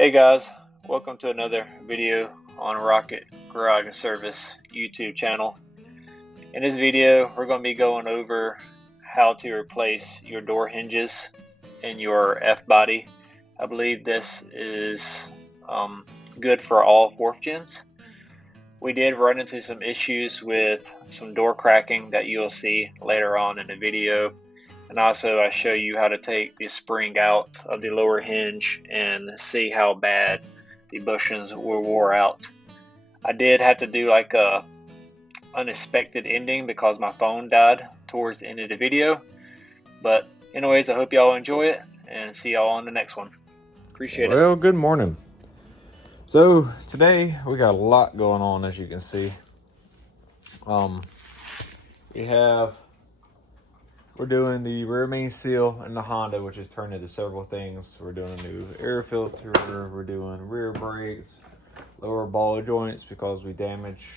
Hey guys, welcome to another video on Rocket Garage Service YouTube channel. In this video, we're going to be going over how to replace your door hinges in your F-body. I believe this is good for all 4th gens. We did run into some issues with some door cracking that you'll see later on in the video. And also I show you how to take the spring out of the lower hinge and see how bad the bushings were wore out. I did have to do like a unexpected ending because my phone died towards the end of the video. But anyways, I hope y'all enjoy it and see y'all on the next one. Appreciate it. Well, good morning. So today we got a lot going on, as you can see. We're doing the rear main seal in the Honda, which has turned into several things. We're doing a new air filter. We're doing rear brakes, lower ball joints because we damaged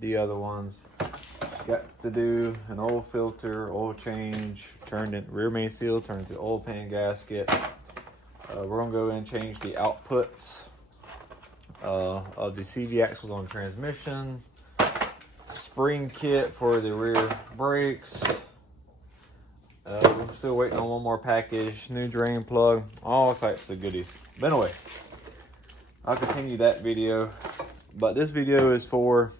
the other ones. Got to do an oil filter, oil change, turned in rear main seal, turned into oil pan gasket. We're gonna go in and change the outputs of the CV axles on the transmission, spring kit for the rear brakes. We're still waiting on one more package, new drain plug, all types of goodies. But anyway, I'll continue that video. But this video is for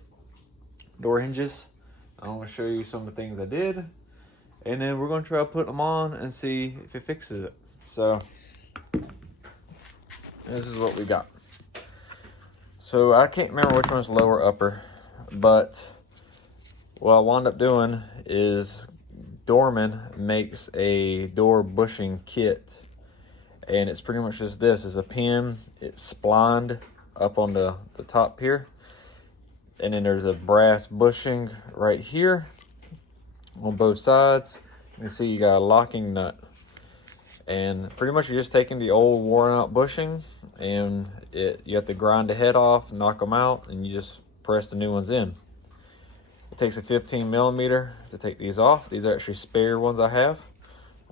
door hinges. I'm going to show you some of the things I did. And then we're going to try to put them on and see if it fixes it. So, this is what we got. So, I can't remember which one's lower upper. But what I wound up doing is Dorman makes a door bushing kit, and it's pretty much just this. It's a pin, it's splined up on the top here, and then there's a brass bushing right here on both sides. You can see you got a locking nut, and pretty much you're just taking the old worn out bushing, and you have to grind the head off, knock them out, and you just press the new ones in. It takes a 15 millimeter to take these off. These are actually spare ones I have.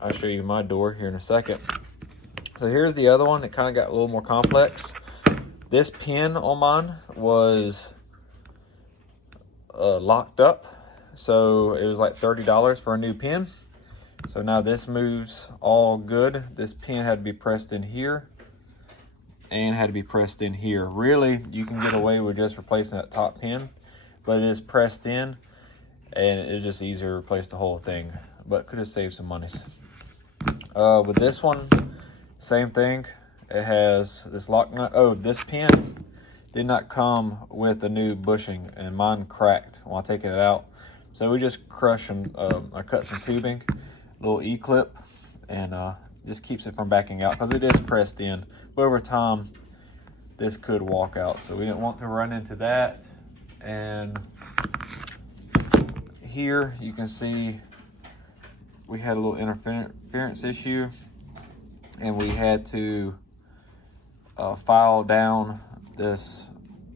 I'll show you my door here in a second. So here's the other one. It kind of got a little more complex. This pin on mine was locked up. So it was like $30 for a new pin. So now this moves all good. This pin had to be pressed in here and had to be pressed in here. Really, you can get away with just replacing that top pin, but it is pressed in, and it's just easier to replace the whole thing, but could have saved some monies. With this one, same thing. It has this lock nut. Oh, this pin did not come with the new bushing, and mine cracked while taking it out. So we just crushed some, I cut some tubing, a little E-clip, and just keeps it from backing out because it is pressed in. But over time, this could walk out, so we didn't want to run into that. And here you can see we had a little interference issue, and we had to file down this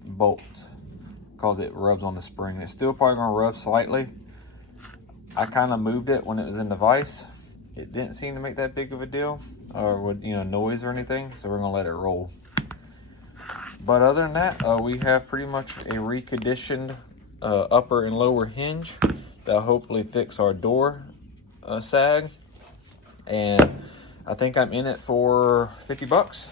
bolt because it rubs on the spring. It's still probably going to rub slightly. I kind of moved it when it was in the vise. It didn't seem to make that big of a deal or with noise or anything, so we're going to let it roll. But other than that, we have pretty much a reconditioned upper and lower hinge that'll hopefully fix our door sag. And I think I'm in it for 50 bucks,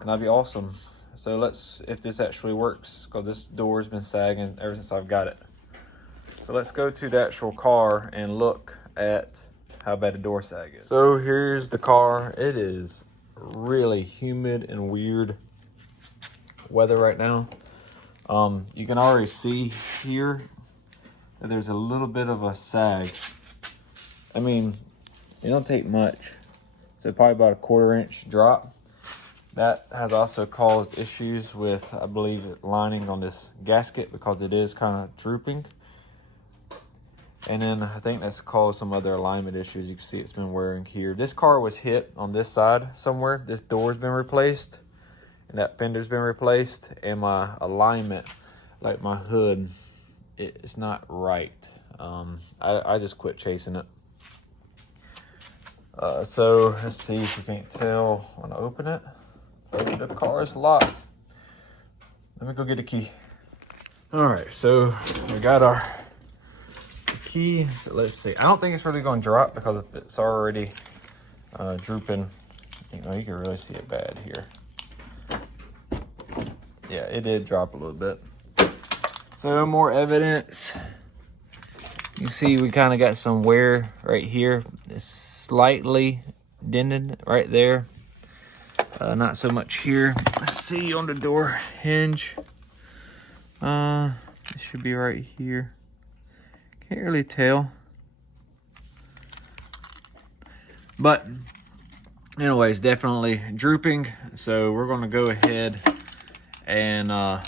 and that'd be awesome. So if this actually works, because this door's been sagging ever since I've got it. So let's go to the actual car and look at how bad the door sag is. So here's the car. It is really humid and weird weather right now. You can already see here that there's a little bit of a sag. I mean, it don't take much, so probably about a 1/4 inch drop. That has also caused issues with, I believe, lining on this gasket because it is kind of drooping. And then I think that's caused some other alignment issues. You can see it's been wearing here. This car was hit on this side somewhere. This door's been replaced, and that fender's been replaced, and my alignment, like my hood, it's not right. I just quit chasing it. So let's see if you can't tell when I open it. The car is locked. Let me go get the key. All right, so we got our key. So let's see. I don't think it's really going to drop because if it's already drooping. You know, you can really see it bad here. Yeah, it did drop a little bit. So more evidence. You see we kind of got some wear right here. It's slightly dented right there. Not so much here. Let's see on the door hinge. It should be right here. Can't really tell. But anyways, definitely drooping. So we're gonna go ahead and oh,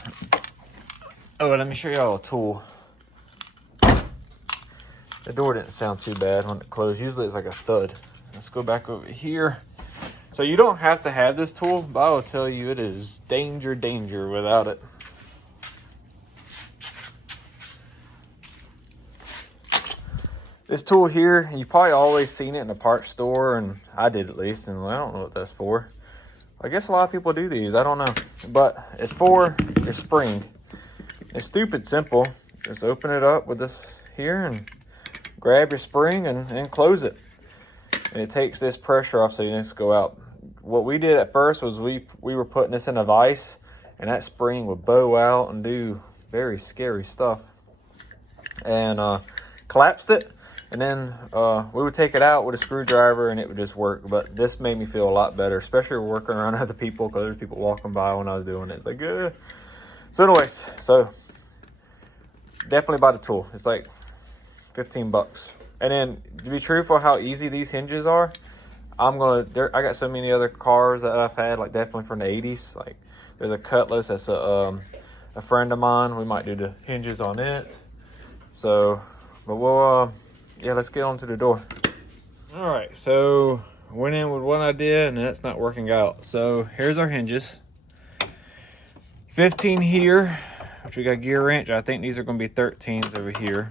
let me show y'all a tool. The door didn't sound too bad when it closed. Usually it's like a thud. Let's go back over here. So you don't have to have this tool, but I will tell you it is danger without it. This tool here, you probably always seen it in a parts store, and I did at least, and I don't know what that's for. I guess a lot of people do these, I don't know. But it's for your spring. It's stupid simple. Just open it up with this here and grab your spring and close it. And it takes this pressure off so you just go out. What we did at first was we were putting this in a vise, and that spring would bow out and do very scary stuff. And collapsed it. And then we would take it out with a screwdriver and it would just work. But this made me feel a lot better, especially working around other people, because there's people walking by when I was doing it. It's like, So anyways, so definitely buy the tool. It's like 15 bucks. And then to be truthful, how easy these hinges are, I got so many other cars that I've had, like definitely from the 80s. Like there's a Cutlass that's a friend of mine. We might do the hinges on it. So, but we'll yeah, let's get on to the door. All right, so went in with one idea and that's not working out. So here's our hinges. 15 here, which we got gear wrench. I think these are gonna be 13s over here.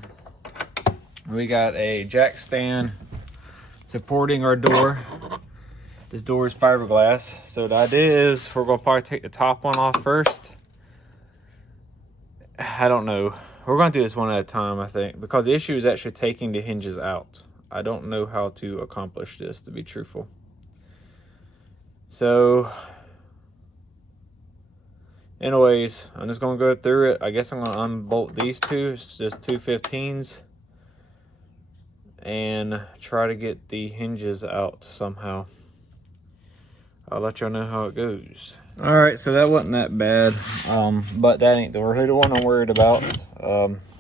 We got a jack stand supporting our door. This door is fiberglass. So the idea is we're gonna probably take the top one off first. I don't know. We're going to do this one at a time, I think, because the issue is actually taking the hinges out. I don't know how to accomplish this, to be truthful. So, anyways, I'm just going to go through it. I guess I'm going to unbolt these two. It's just two 15s. And try to get the hinges out somehow. I'll let y'all know how it goes. All right, so that wasn't that bad, but that ain't really the one I'm worried about.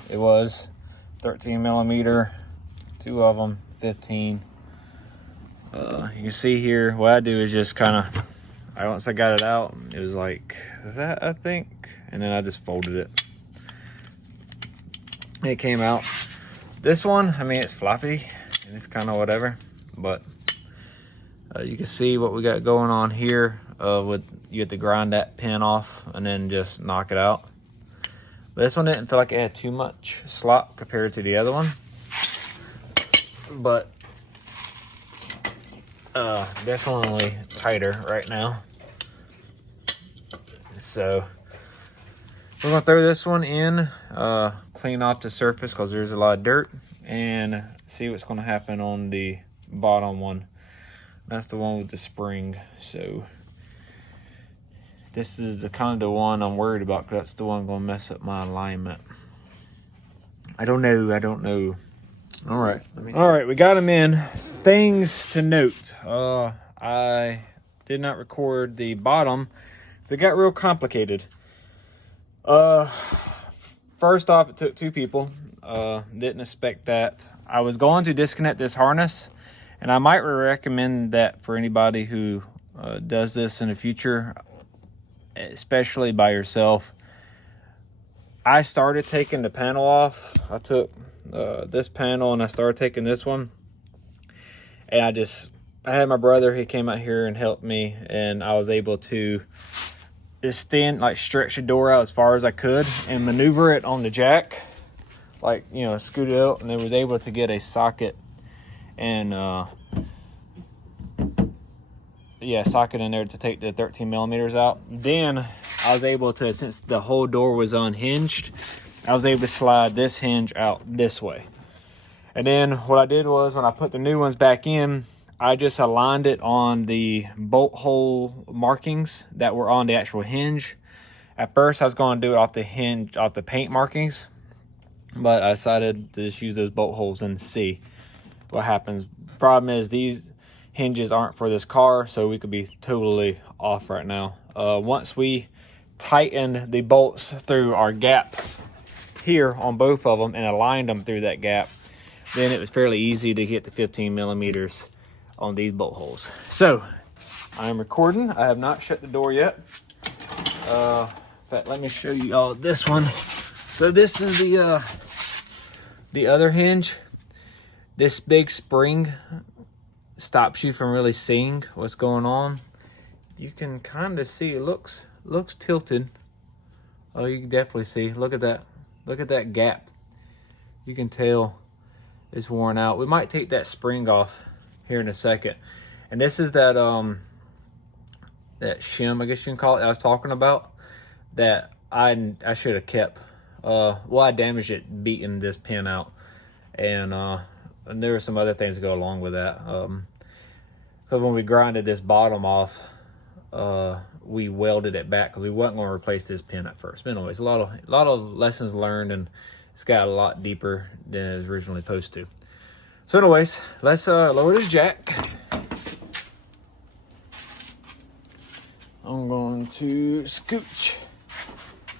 It was 13 millimeter, two of them, 15. You can see here, what I do is just kind of, once I got it out, it was like that, I think, and then I just folded it. And it came out. This one, I mean, it's floppy, and it's kind of whatever, but you can see what we got going on here. You have to grind that pin off and then just knock it out. But this one didn't feel like it had too much slop compared to the other one. But definitely tighter right now. So we're gonna throw this one in, clean off the surface because there's a lot of dirt, and see what's gonna happen on the bottom one. That's the one with the spring. So this is the kind of one I'm worried about, because that's the one gonna mess up my alignment. I don't know. All right, we got them in. Things to note. I did not record the bottom, so it got real complicated. First off, it took two people. Didn't expect that. I was going to disconnect this harness, and I might recommend that for anybody who does this in the future, especially by yourself. I started taking the panel off. I took this panel and I started taking this one, and I had my brother, he came out here and helped me, and I was able to just stretch the door out as far as I could and maneuver it on the jack, scoot it out, and I was able to get a socket and socket in there to take the 13 millimeters out. Then I was able to, since the whole door was unhinged, I was able to slide this hinge out this way. And then what I did was, when I put the new ones back in, I just aligned it on the bolt hole markings that were on the actual hinge. At first I was going to do it off the hinge, off the paint markings, but I decided to just use those bolt holes and see what happens. Problem is, these hinges aren't for this car, so we could be totally off right now. Once we tightened the bolts through our gap here on both of them and aligned them through that gap, then it was fairly easy to get the 15 millimeters on these bolt holes. So I am recording. I have not shut the door yet. In fact, let me show you all this one. So this is the other hinge. This big spring stops you from really seeing what's going on. You can kind of see it looks tilted. Oh, you can definitely see. Look at that. Look at that gap. You can tell it's worn out. We might take that spring off here in a second. And this is that that shim, I guess you can call it, I was talking about, that I should have kept. Well, I damaged it beating this pin out, and there were some other things to go along with that. Because when we grinded this bottom off, we welded it back because we wasn't going to replace this pin at first. But anyways, a lot of lessons learned, and it's got a lot deeper than it was originally supposed to. So anyways, let's lower this jack. I'm going to scooch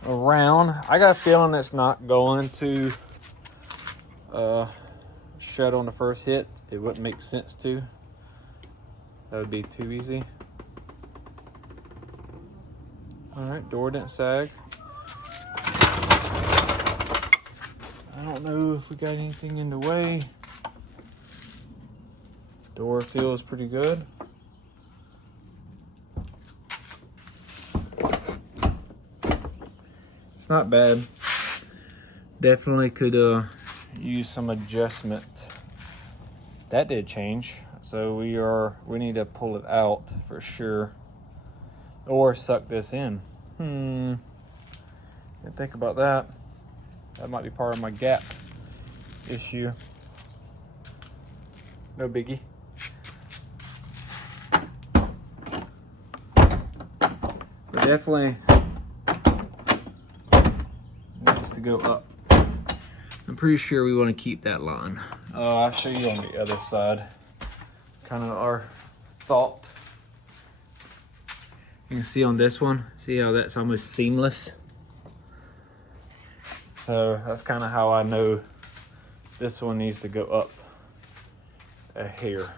around. I got a feeling it's not going to shut on the first hit. It wouldn't make sense to. That would be too easy. All right, door didn't sag. I don't know if we got anything in the way. Door feels pretty good. It's not bad. Definitely could use some adjustment. That did change. So we need to pull it out for sure. Or suck this in. Didn't think about that. That might be part of my gap issue. No biggie. But definitely needs to go up. I'm pretty sure we want to keep that line. I'll show you on the other side. Kind of our thought. You can see on this one, see how that's almost seamless? So that's kind of how I know this one needs to go up a hair.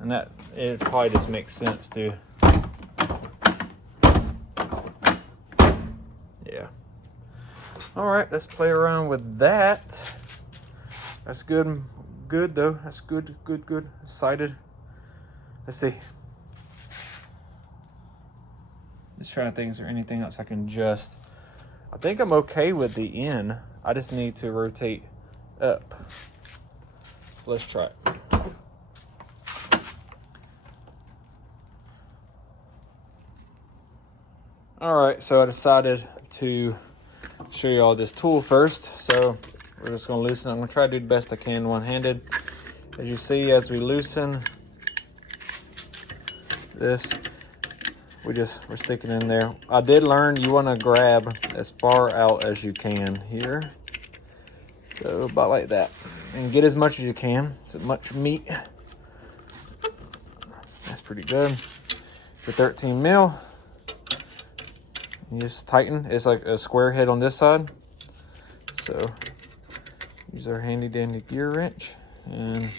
And that, it probably just makes sense too. Yeah. All right, let's play around with that. That's good though. That's good. Excited. Let's see. Just trying to think, is there anything else I can adjust? I think I'm okay with the end. I just need to rotate up. So let's try it. All right, so I decided to show you all this tool first. So we're just gonna loosen. I'm gonna try to do the best I can one-handed. As you see, as we loosen this, we're sticking in there. I did learn you want to grab as far out as you can here. So about like that. And get as much as you can. It's much meat. That's pretty good. It's a 13 mil. You just tighten. It's like a square head on this side. So use our handy dandy gear wrench. And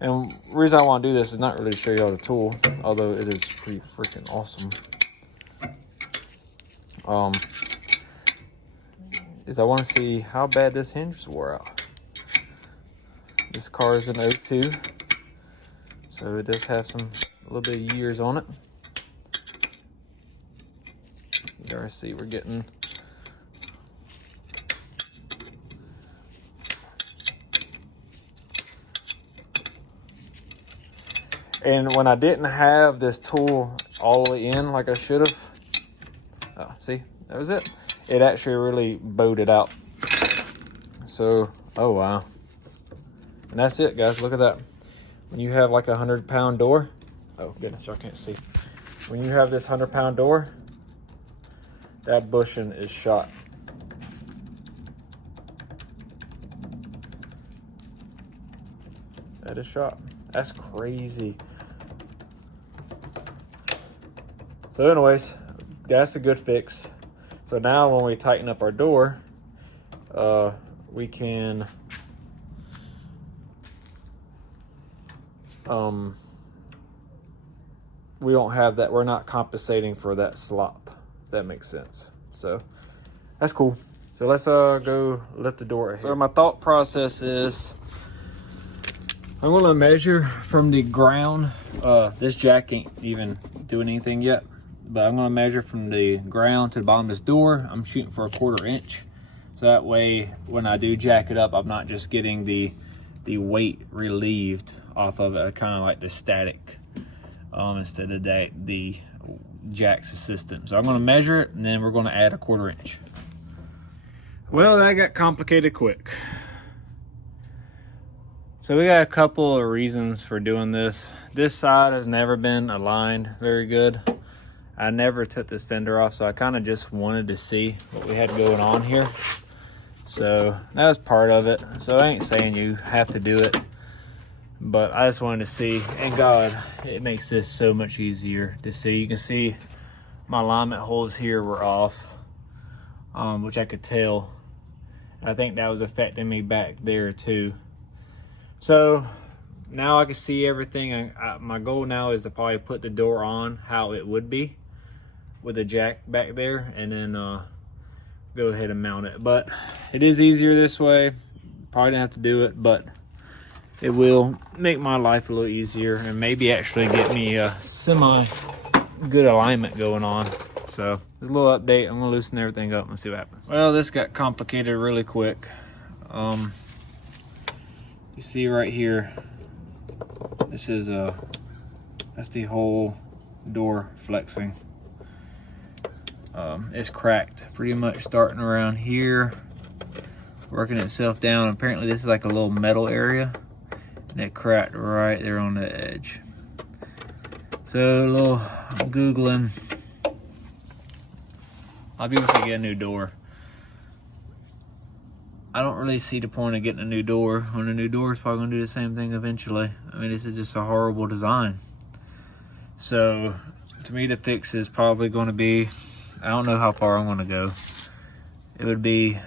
the reason I want to do this is not really to show you all the tool, although it is pretty freaking awesome. Is I want to see how bad this hinge wore out. This car is an 02, so it does have a little bit of years on it. You already see we're getting And when I didn't have this tool all the way in like I should have, oh, see, that was it. It actually really bowed it out. So, oh wow. And that's it, guys. Look at that. When you have like a 100-pound door, oh goodness, y'all can't see. When you have this 100-pound door, that bushing is shot. That is shot. That's crazy. So anyways, that's a good fix. So now when we tighten up our door, we can we don't have that. We're not compensating for that slop. If that makes sense. So that's cool. So let's go lift the door ahead. So my thought process is I'm gonna measure from the ground. This jack ain't even doing anything yet, but I'm gonna measure from the ground to the bottom of this door. I'm shooting for a 1/4 inch. So that way, when I do jack it up, I'm not just getting the weight relieved off of it, kind of like the static, instead of the jack's assistant. So I'm gonna measure it, and then we're gonna add a 1/4 inch. Well, that got complicated quick. So we got a couple of reasons for doing this. This side has never been aligned very good. I never took this fender off, so I kind of just wanted to see what we had going on here. So that was part of it. So I ain't saying you have to do it, but I just wanted to see. And God, it makes this so much easier to see. You can see my alignment holes here were off, which I could tell. I think that was affecting me back there too. So now I can see everything. My goal now is to probably put the door on how it would be with a jack back there, and then go ahead and mount it. But it is easier this way. Probably didn't have to do it, but it will make my life a little easier and maybe actually get me a semi good alignment going on. So there's a little update. I'm gonna loosen everything up and see what happens. Well, this got complicated really quick. You see right here, this is that's the whole door flexing. It's cracked pretty much starting around here, working itself down. Apparently this is like a little metal area, and it cracked right there on the edge. So a little Googling. A lot of people say get a new door. I don't really see the point of getting a new door when a new door is probably gonna do the same thing eventually. I mean, this is just a horrible design. So to me, the fix is probably gonna be, I don't know how far I'm gonna go. It would be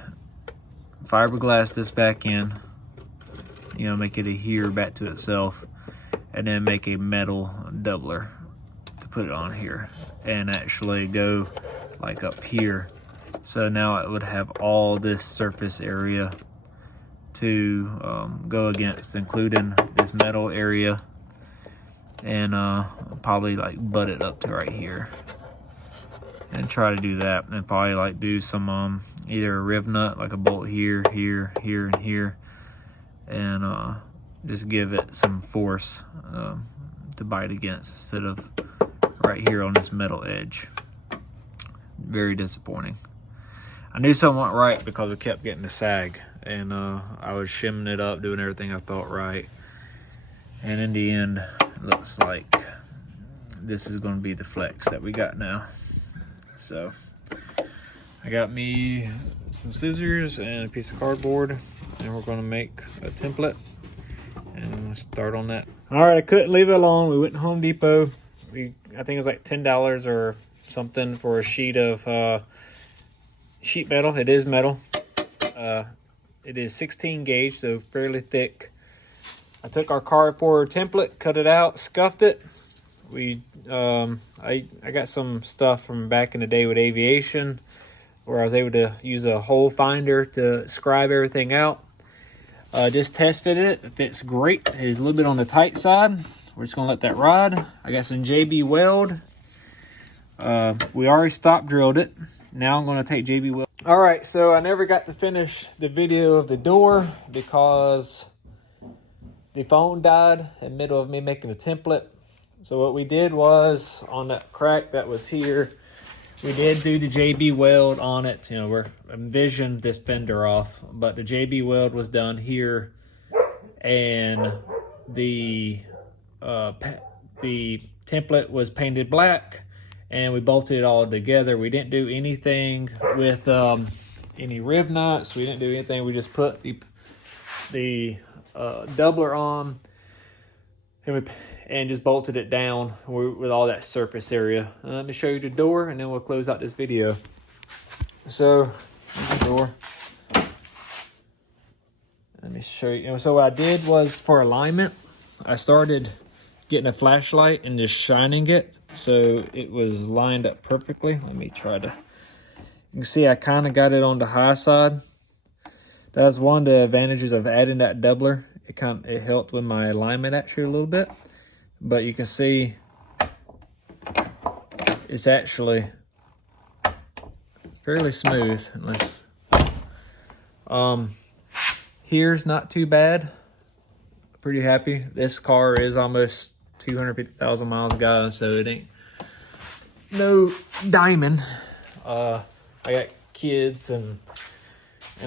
fiberglass this back in, you know, make it adhere back to itself, and then make a metal doubler to put it on here, and actually go like up here. So now it would have all this surface area to go against, including this metal area, and probably like butt it up to right here and try to do that, and probably like do some either a riv nut, like a bolt here, here, here, and here, and just give it some force to bite against instead of right here on this metal edge. Very disappointing. I knew something went right because we kept getting the sag, and I was shimming it up, doing everything I thought right, and in the end it looks like this is going to be the flex that we got now. So I got me some scissors and a piece of cardboard, and we're going to make a template and we'll start on that. All right, I couldn't leave it alone. We went to Home Depot. I think it was like $10 or something for a sheet of sheet metal. It is metal. It is 16 gauge, so fairly thick. I took our cardboard template, cut it out, scuffed it. I got some stuff from back in the day with aviation where I was able to use a hole finder to scribe everything out. Just test fitted it. It fits great. It's a little bit on the tight side. We're just gonna let that ride. I got some JB weld. We already stop drilled it. Now I'm gonna take JB weld. All right, so I never got to finish the video of the door because the phone died in the middle of me making a template. So what we did was, on that crack that was here, we did do the JB weld on it. You know, we're envisioned this fender off, but the JB weld was done here, and the template was painted black, and we bolted it all together. We didn't do anything with any rib nuts. We didn't do anything. We just put the doubler on, and just bolted it down with all that surface area. Let me show you the door, and then we'll close out this video. So, the door. Let me show you. So what I did was, for alignment, I started getting a flashlight and just shining it so it was lined up perfectly. Let me try to. You can see I kind of got it on the high side. That's one of the advantages of adding that doubler. It helped with my alignment actually a little bit. But you can see it's actually fairly smooth. Here's not too bad. Pretty happy. This car is almost 250,000 miles ago, so it ain't no diamond. I got kids and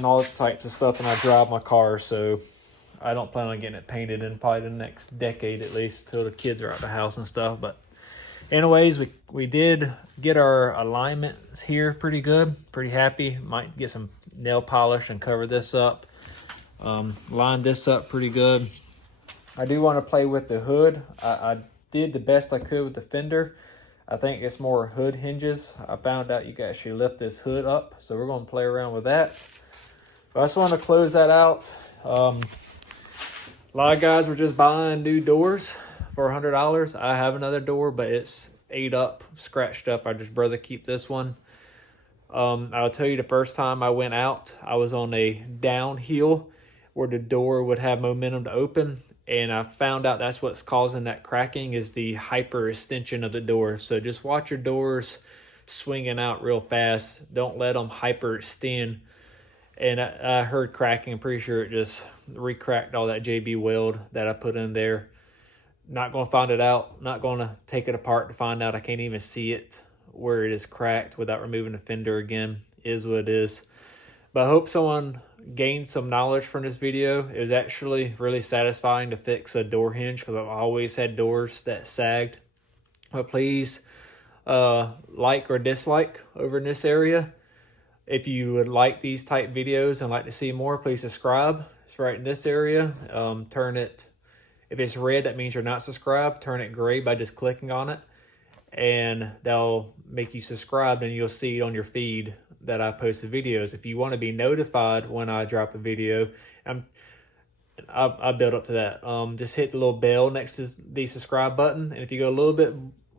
all types of stuff, and I drive my car, so I don't plan on getting it painted in probably the next decade at least, till the kids are out of the house and stuff. But anyways, we did get our alignments here pretty good, pretty happy. Might get some nail polish and cover this up. Line this up pretty good. I do want to play with the hood. I did the best I could with the fender. I think it's more hood hinges. I found out you can actually lift this hood up, so we're going to play around with that. But I just want to close that out. A lot of guys were just buying new doors for $100. I have another door, but it's ate up, scratched up. I'd just rather keep this one. I'll tell you, the first time I went out, I was on a downhill where the door would have momentum to open, and I found out that's what's causing that cracking, is the hyperextension of the door. So just watch your doors swinging out real fast. Don't let them hyperextend. And I heard cracking. I'm pretty sure it just re-cracked all that JB weld that I put in there. Not going to find it out. Not going to take it apart to find out. I can't even see it where it is cracked without removing the fender again. Is what it is. But I hope someone gained some knowledge from this video. It was actually really satisfying to fix a door hinge, because I've always had doors that sagged. But please like or dislike over in this area. If you would like these type videos and like to see more, please subscribe. It's right in this area. Turn it, if it's red, that means you're not subscribed. Turn it gray by just clicking on it, and that'll make you subscribed, and you'll see it on your feed that I posted videos. If you want to be notified when I drop a video, I build up to that. Just hit the little bell next to the subscribe button, and if you go a little bit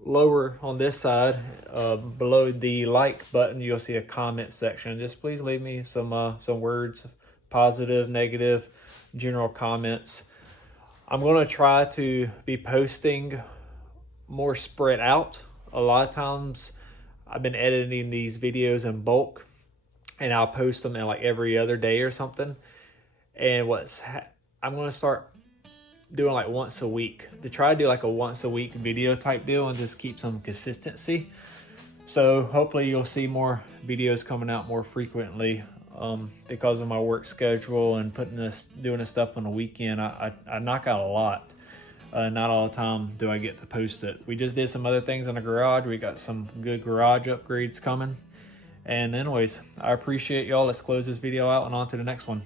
lower on this side, below the like button, you'll see a comment section. Just please leave me some words, positive, negative, general comments. I'm going to try to be posting more spread out. A lot of times I've been editing these videos in bulk, and I'll post them in like every other day or something. And I'm going to start doing like once a week, to try to do like a once a week video type deal and just keep some consistency. So hopefully you'll see more videos coming out more frequently, because of my work schedule and doing this stuff on the weekend. I knock out a lot. Not all the time do I get to post it. We just did some other things in the garage. We got some good garage upgrades coming. And anyways, I appreciate y'all. Let's close this video out and on to the next one.